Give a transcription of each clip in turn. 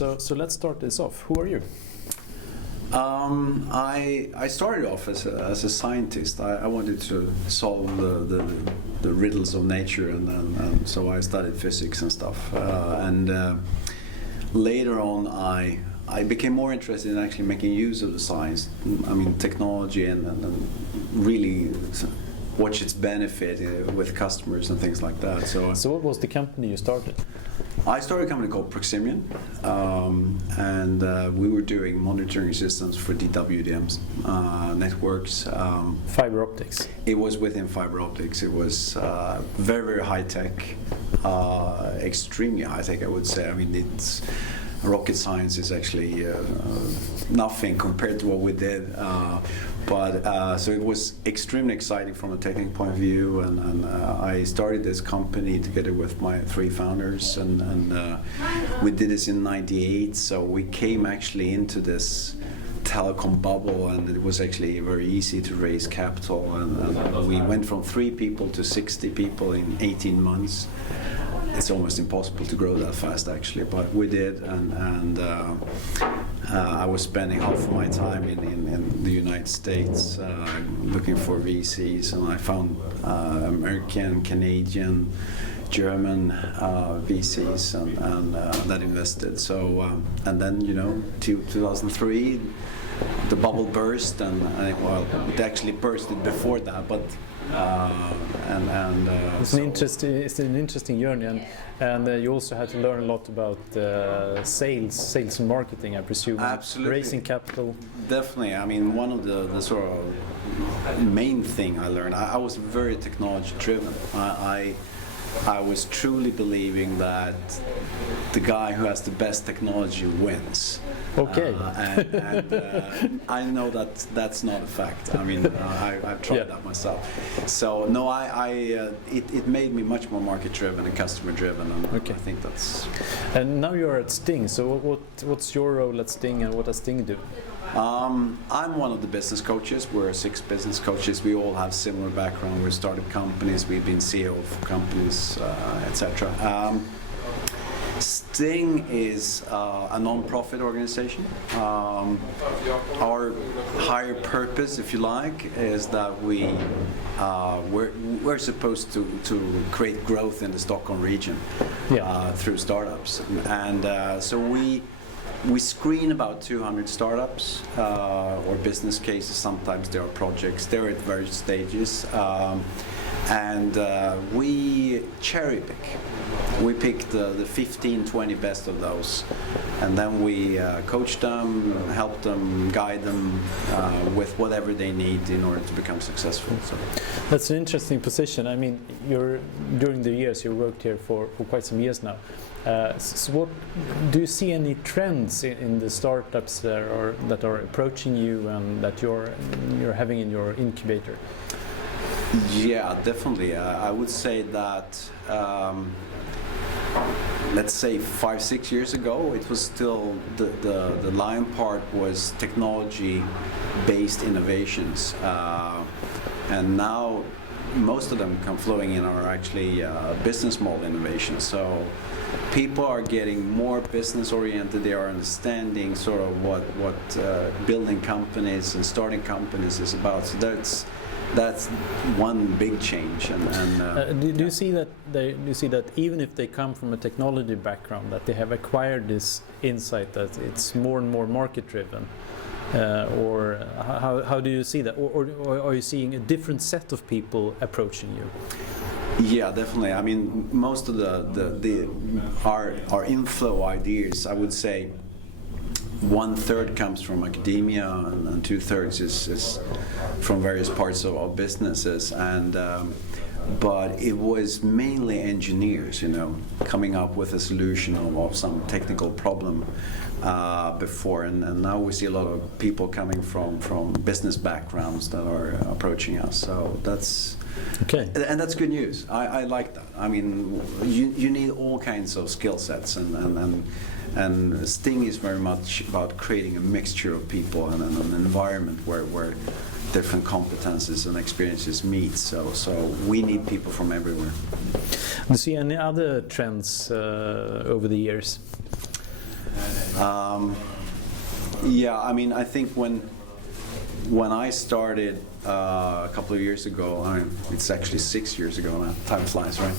so let's start this off. Who are you? I started off as a scientist. I wanted to solve the riddles of nature, and so I studied physics and stuff. Later on, I became more interested in actually making use of the science. I mean, technology and really watch its benefit with customers and things like that. So what was the company you started? I started a company called Proximian, and we were doing monitoring systems for DWDMs, networks. Fiber optics. It was within fiber optics. It was very, very high tech, extremely high tech, I would say. I mean, it's rocket science is actually nothing compared to what we did. So it was extremely exciting from a technical point of view, and I started this company together with my 3 founders, and we did this in '98. So we came actually into this telecom bubble, and it was actually very easy to raise capital, and we went from 3 people to 60 people in 18 months. It's almost impossible to grow that fast, actually, but we did, and I was spending half of my time in the United States looking for VCs, and I found American, Canadian, German VCs, and that invested. So, and then 2003, the bubble burst, and well, it actually bursted before that, but. It's an interesting journey, and you also had to learn a lot about sales and marketing, I presume. Absolutely. Raising capital. Definitely. I mean, one of the sort of main thing I learned. I was very technology driven. I was truly believing that the guy who has the best technology wins. Okay. I know that that's not a fact. I mean, I've tried that myself. So no, it made me much more market driven and customer driven, and okay. I think that's. And now you're at Sting. So what's your role at Sting, and what does Sting do? I'm one of the business coaches. We're 6 business coaches. We all have similar background. We started companies. We've been CEO of companies, etc. Sting is a non-profit organization. Our higher purpose, if you like, is that we're supposed to create growth in the Stockholm region through startups, and so we screen about 200 startups or business cases. Sometimes there are projects. They're at various stages, and we cherry pick. We pick the 15, 20 best of those, and then we coach them, help them, guide them with whatever they need in order to become successful. So. That's an interesting position. I mean, during the years you worked here for quite some years now. So what do you see any trends in the startups that are approaching you and that you're having in your incubator? Yeah, definitely. I would say that let's say 5-6 years ago, it was still the lion part was technology-based innovations, and now most of them come flowing in are actually business model innovations. So people are getting more business oriented. They are understanding sort of what building companies and starting companies is about. So that's one big change. Do you see that even if they come from a technology background, that they have acquired this insight that it's more and more market driven, or how do you see that, or are you seeing a different set of people approaching you? Yeah, definitely. I mean, most of our inflow ideas, I would say 1/3 comes from academia, and 2/3 is from various parts of businesses, and but it was mainly engineers, coming up with a solution of some technical problem before, and now we see a lot of people coming from business backgrounds that are approaching us. So that's okay, and that's good news. I like that. I mean, you need all kinds of skill sets, and Sting is very much about creating a mixture of people and an environment where different competences and experiences meet. So we need people from everywhere. Do you see any other trends over the years? Yeah, I mean, I think when I started a couple of years ago, I mean, it's actually 6 years ago now, time flies, right?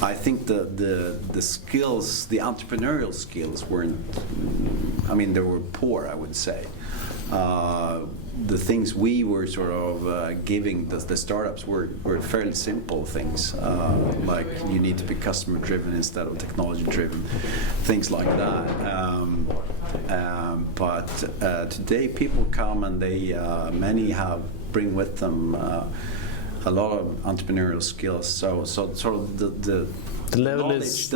I think the skills, the entrepreneurial skills weren't, I mean, they were poor, I would say. The things we were sort of giving the startups were fairly simple things, like you need to be customer driven instead of technology driven, things like that. But today people come and they many bring with them a lot of entrepreneurial skills. So sort of the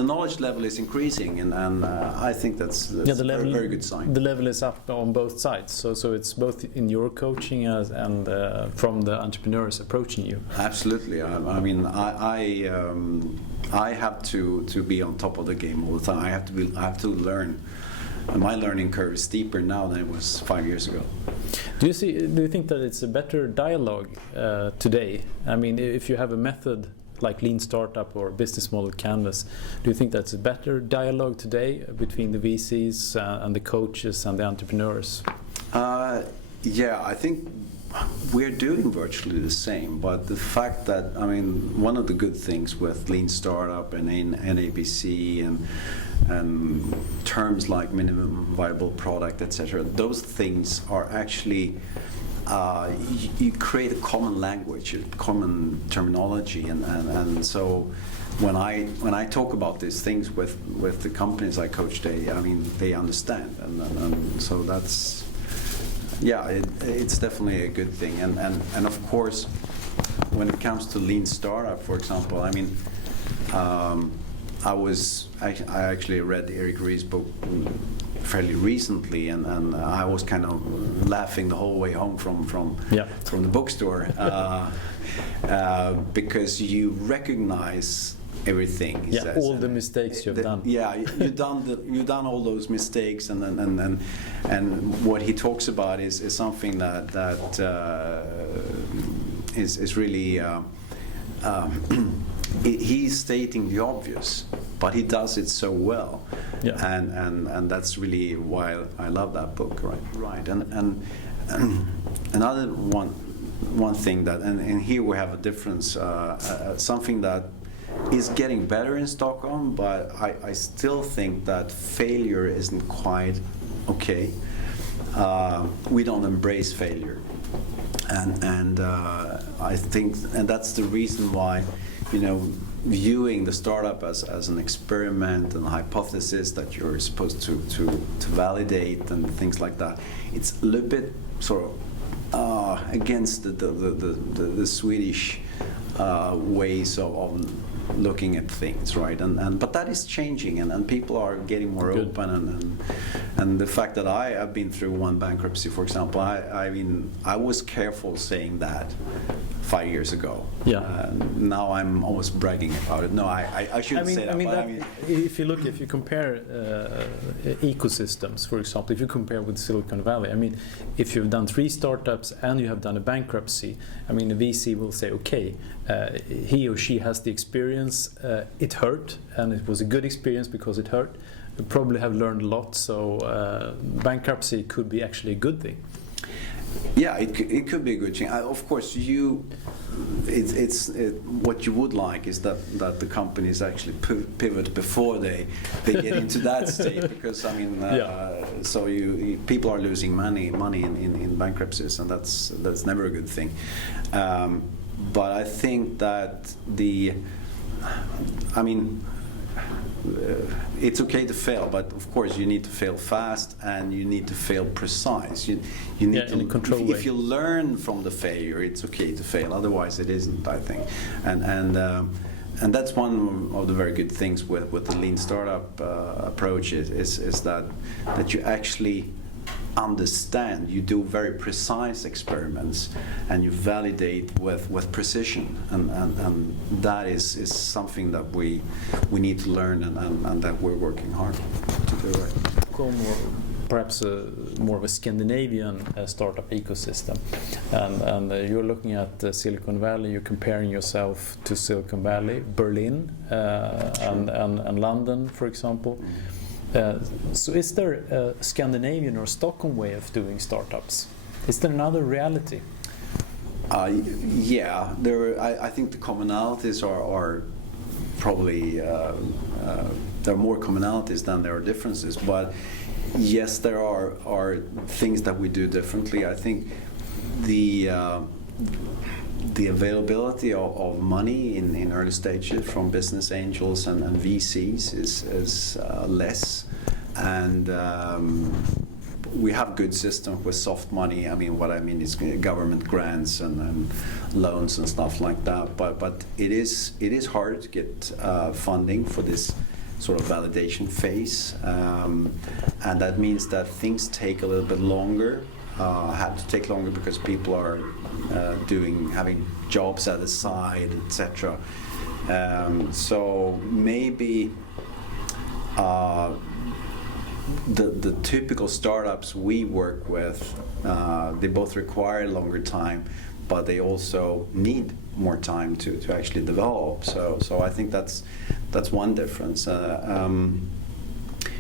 knowledge level is increasing, and I think that's a very good sign. The level is up on both sides, so it's both in your coaching and from the entrepreneurs approaching you. Absolutely. I mean, I have to be on top of the game all the time. I have to learn. And my learning curve is steeper now than it was 5 years ago. Do you think that it's a better dialogue today? I mean, if you have a method like Lean Startup or Business Model Canvas, do you think that's a better dialogue today between the VCs and the coaches and the entrepreneurs? Yeah, I think we're doing virtually the same, but the fact that, I mean, one of the good things with Lean Startup and NABC and terms like minimum viable product, etc., those things are actually you create a common language, a common terminology, and so when I talk about these things with the companies I coach, they understand, and so that's, yeah, it's definitely a good thing, and of course when it comes to Lean Startup, for example, I mean, I actually read Eric Ries's book fairly recently, and I was kind of laughing the whole way home from the bookstore because you recognize everything. Yeah, all the mistakes you've done. Yeah, you've done all those mistakes, and what he talks about is something that is really. He's stating the obvious, but he does it so well, and that's really why I love that book, right? And another one thing that, and here we have a difference, something that is getting better in Stockholm, but I still think that failure isn't quite okay. We don't embrace failure, and I think, and that's the reason why, you know, viewing the startup as an experiment and a hypothesis that you're supposed to validate and things like that, it's a little bit sort of against the Swedish ways of looking at things, right? But that is changing, and people are getting more open, and the fact that I have been through one bankruptcy, for example, I mean, I was careful saying that 5 years ago. Yeah. Now I'm almost bragging about it. No, I shouldn't say that. If you compare ecosystems, for example, if you compare with Silicon Valley, I mean, if you've done 3 startups and you have done a bankruptcy, I mean, a VC will say, okay, he or she has the experience. It hurt, and it was a good experience because it hurt. You probably have learned a lot. So bankruptcy could be actually a good thing. Yeah, it could be a good thing. Of course, what you would like is that the companies actually pivot before they get into that state, because I mean, so people are losing money in bankruptcies, and that's never a good thing. But I think that it's okay to fail, but of course you need to fail fast and you need to fail precise. You need to control. If you learn from the failure, it's okay to fail. Otherwise, it isn't, I think. And that's one of the very good things with the Lean Startup approach is that you actually understand. You do very precise experiments and you validate with precision, and that is something that we need to learn, and that we're working hard to do. Right. perhaps more of a Scandinavian startup ecosystem, and you're looking at Silicon Valley. You're comparing yourself to Silicon Valley, Berlin, and London, for example. So is there a Scandinavian or Stockholm way of doing startups? Is there another reality? Yeah, I think the commonalities are probably there are more commonalities than there are differences. But yes, there are things that we do differently. I think the availability of money in early stages from business angels and VCs is less, and we have good systems with soft money. I mean, what I mean is government grants and loans and stuff like that. But it is hard to get funding for this sort of validation phase, and that means that things take a little bit longer. Have to take longer because people are having jobs at the side, etc. So maybe the typical startups we work with, they both require longer time, but they also need more time to actually develop. So I think that's one difference.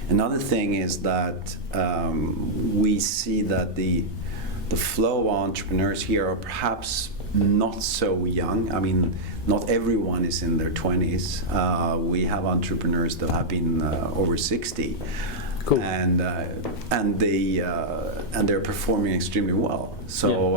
Another thing is that we see that the flow of entrepreneurs here are perhaps not so young. I mean, not everyone is in their 20s. We have entrepreneurs that have been over 60. Cool. And they're performing extremely well. So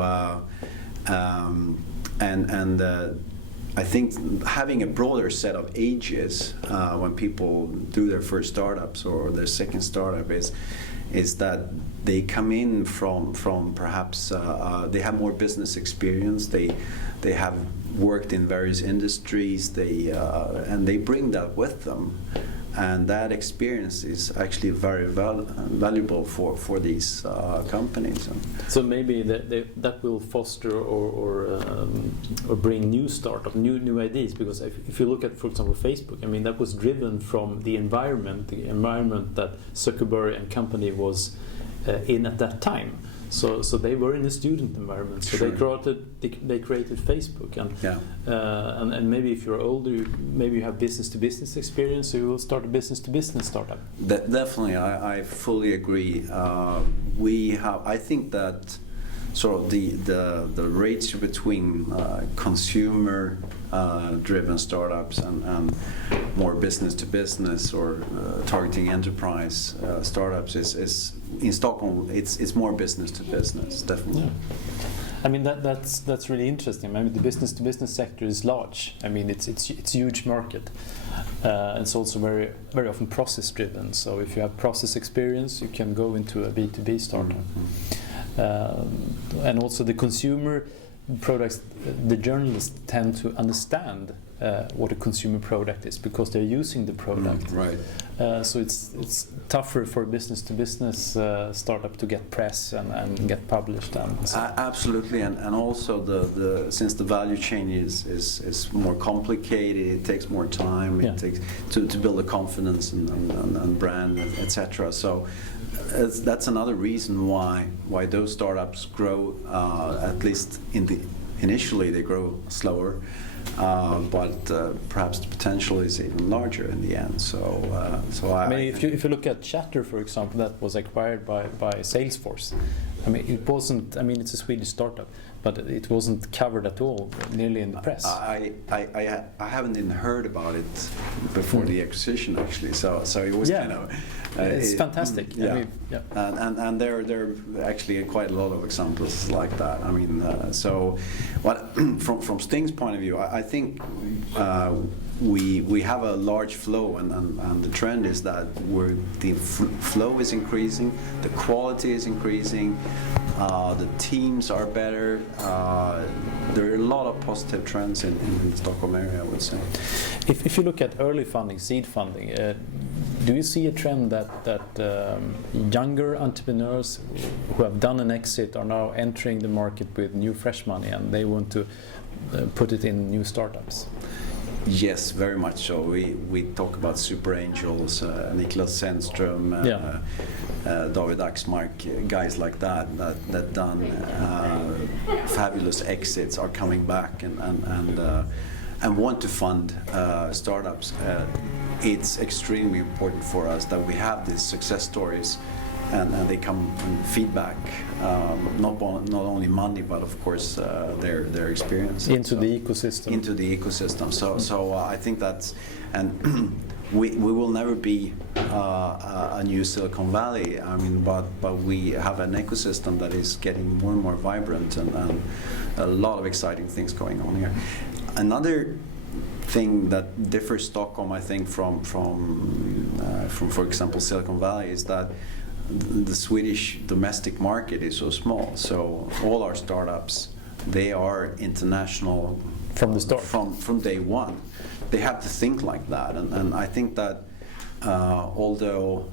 I think having a broader set of ages when people do their first startups or their second startup is that they come in from perhaps they have more business experience. They have worked in various industries. And they bring that with them. And that experience is actually very valuable for these companies. So maybe that will foster or bring new startup, new ideas. Because if you look at, for example, Facebook, I mean, that was driven from the environment that Zuckerberg and company was in at that time. So they were in a student environment. So Sure. they created Facebook, and maybe if you're older, maybe you have business to business experience, so you will start a business to business startup. Definitely, I fully agree. I think that sort of the ratio between consumer driven startups and more business to business or targeting enterprise startups is in Stockholm it's more business to business, definitely. Yeah. I mean that's really interesting. I mean, the business to business sector is large. I mean it's a huge market. It's also very very often process driven. So if you have process experience, you can go into a B2B startup. And also the consumer products, the journalists tend to understand what a consumer product is because they're using the product. Right. So it's tougher for business to business startup to get press and get published. Absolutely, and also since the value chain is more complicated, it takes more time. It takes to build a confidence and brand, etc. So that's another reason why those startups grow. At least initially they grow slower. But perhaps the potential is even larger in the end. So I mean, if you look at Chatter, for example, that was acquired by Salesforce. I mean, it wasn't. I mean, it's a Swedish startup, but it wasn't covered at all, nearly in the press. I haven't even heard about it before the acquisition, actually. So it was kind of. It's fantastic. Yeah. I mean, And there are actually quite a lot of examples like that. I mean, so what from Sting's point of view, I think we have a large flow, and the trend is that the flow is increasing, the quality is increasing, the teams are better. There are a lot of positive trends in the Stockholm area, I would say. If you look at early funding, seed funding, do you see a trend that younger entrepreneurs who have done an exit are now entering the market with new fresh money and they want to put it in new startups? Yes, very much so. We talk about super angels, Niklas Lohmann, David Axmark, guys like that done fabulous exits are coming back and want to fund startups. It's extremely important for us that we have these success stories and they come and feedback, not only money, but of course their experience. Into the ecosystem. Into the ecosystem. So I think that's, and we will never be a new Silicon Valley. I mean, but we have an ecosystem that is getting more and more vibrant, and a lot of exciting things going on here. Another thing that differs Stockholm, I think, from for example Silicon Valley, is that the Swedish domestic market is so small. So all our startups, they are international from the start, from day one. They have to think like that, and I think that although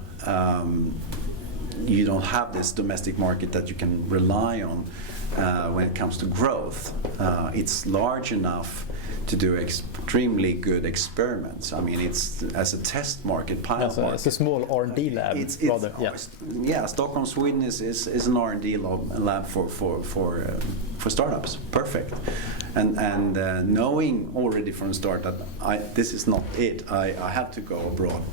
you don't have this domestic market that you can rely on when it comes to growth, it's large enough to do extremely good experiments. I mean, it's as a test market, pilot market. It's a small R&D lab, rather. Yeah, Stockholm, Sweden is an R&D lab for startups. Perfect. And knowing already from the start that this is not it, I have to go abroad,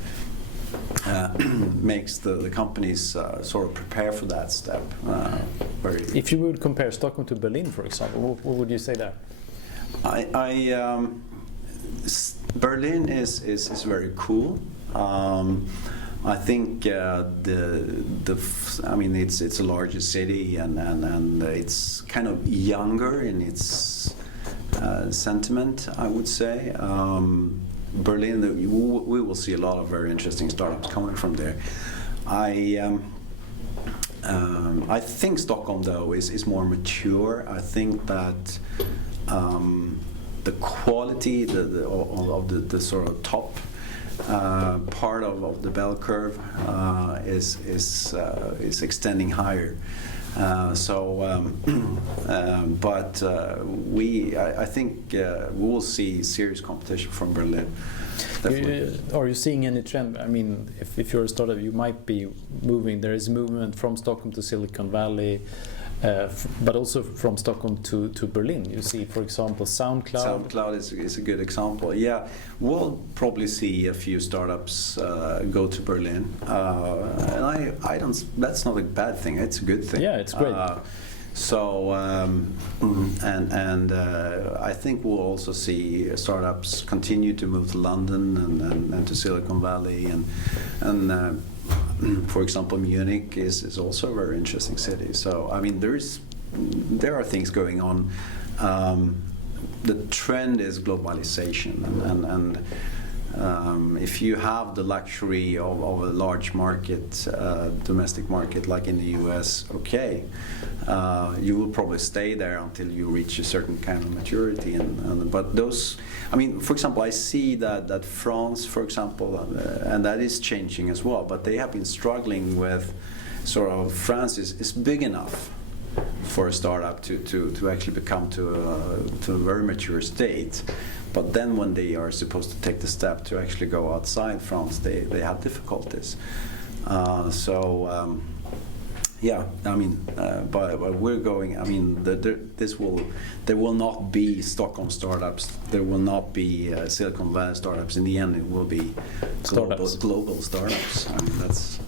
makes the companies sort of prepare for that step. If you would compare Stockholm to Berlin, for example, what would you say there? Berlin is very cool. I think I mean it's a larger city and it's kind of younger in its sentiment, I would say. Berlin, we will see a lot of very interesting startups coming from there. I think Stockholm, though, is more mature. I think that the quality of the sort of top part of the bell curve is extending higher. I think we will see serious competition from Berlin. Are you seeing any trend? I mean, if you're a startup, you might be moving. There is movement from Stockholm to Silicon Valley, but also from Stockholm to Berlin. You see, for example, SoundCloud. SoundCloud is a good example. Yeah, we'll probably see a few startups go to Berlin, and I don't. That's not a bad thing. It's a good thing. Yeah, it's great. I think we'll also see startups continue to move to London and to Silicon Valley and for example, Munich is also a very interesting city. So I mean, there are things going on. The trend is globalization, and if you have the luxury of a large market, domestic market like in the US, okay, you will probably stay there until you reach a certain kind of maturity. But those, I mean, for example, I see that France, for example, and that is changing as well. But they have been struggling with sort of France is big enough for a startup to actually become to a very mature state. But then when they are supposed to take the step to actually go outside France, they have difficulties. Yeah, I mean, but we're going. I mean, there will not be Stockholm startups. There will not be Silicon Valley startups. In the end, it will be global startups. I mean, that's.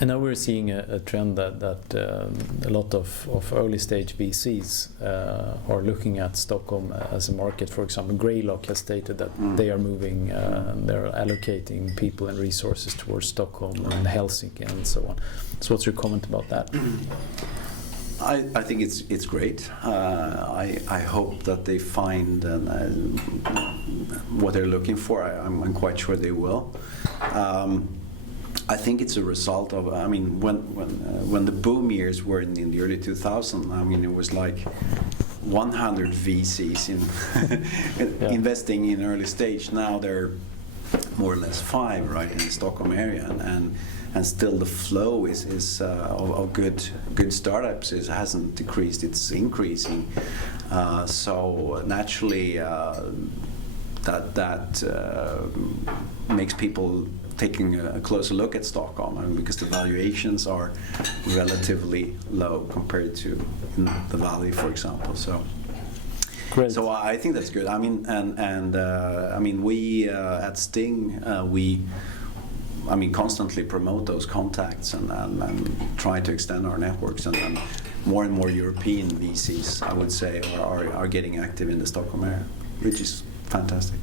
And now we're seeing a trend that a lot of early stage VCs are looking at Stockholm as a market. For example, Greylock has stated that they are moving, they're allocating people and resources towards Stockholm and Helsinki and so on. So what's your comment about that? I think it's great. I hope that they find what they're looking for. I'm quite sure they will. I think it's a result of, I mean, when the boom years were in the early 2000s, I mean, it was like 100 VCs investing in early stage. Now there are more or less 5, right, in the Stockholm area, and still the flow of good startups hasn't decreased; it's increasing. So naturally, that makes people taking a closer look at Stockholm, because the valuations are relatively low compared to the Valley, for example. Great. So I think that's good. I mean, we at Sting we constantly promote those contacts and try to extend our networks, and more European VCs, I would say, are getting active in the Stockholm area, which is fantastic.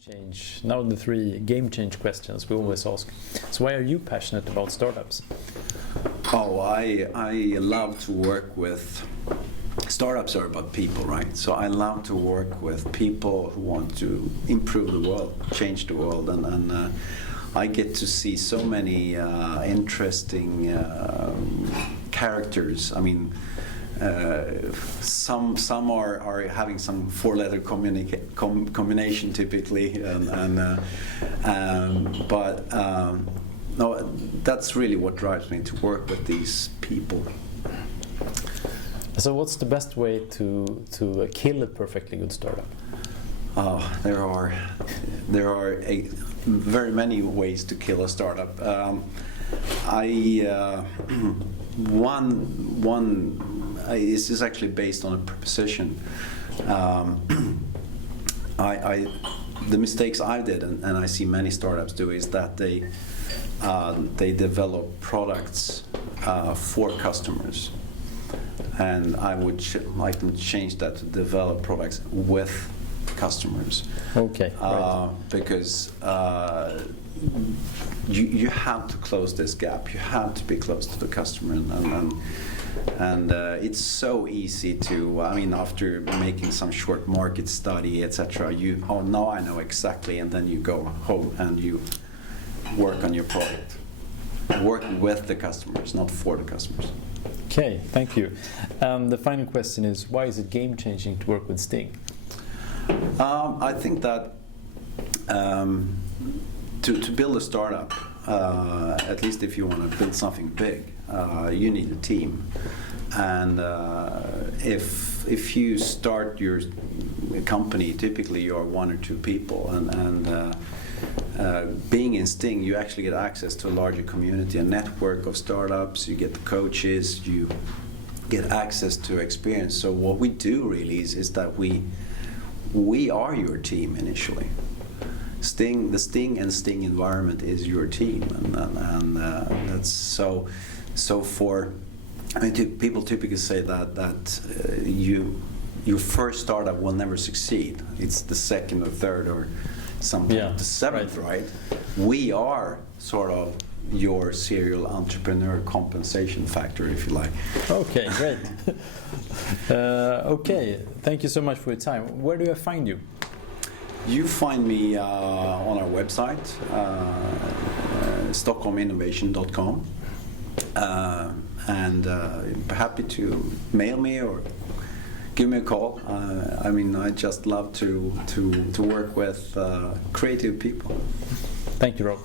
Change. Now the 3 game change questions we always ask. So why are you passionate about startups? Oh, I love to work with startups. Are about people, right? So I love to work with people who want to improve the world, change the world, and I get to see so many interesting characters. I mean, some are having some 4-letter combination typically, but no, that's really what drives me to work with these people. So what's the best way to kill a perfectly good startup? There are very many ways to kill a startup. One is actually based on a proposition. The mistakes I did, and I see many startups do, is that they develop products for customers, and I would like to change that to develop products with customers. Okay. Right. Because you have to close this gap. You have to be close to the customer, and it's so easy to. I mean, after making some short market study, etc., now I know exactly, and then you go home and you work on your product. Work with the customers, not for the customers. Okay, thank you. The final question is, why is it game changing to work with Sting? I think that to build a startup, at least if you want to build something big, you need a team. And if you start your company, typically you are 1 or 2 people, and being in Sting, you actually get access to a larger community, a network of startups. You get the coaches, you get access to experience. So what we do really is that we are your team initially. The Sting and Sting environment is your team, and that's so. For people typically say that your first startup will never succeed. It's the second or third or something, the 7th, right? We are sort of your serial entrepreneur compensation factor, if you like. Okay, great. Okay, thank you so much for your time. Where do I find you? You find me on our website, stockholminnovation.com, and happy to mail me or give me a call. I mean, I just love to work with creative people. Thank you, Rob.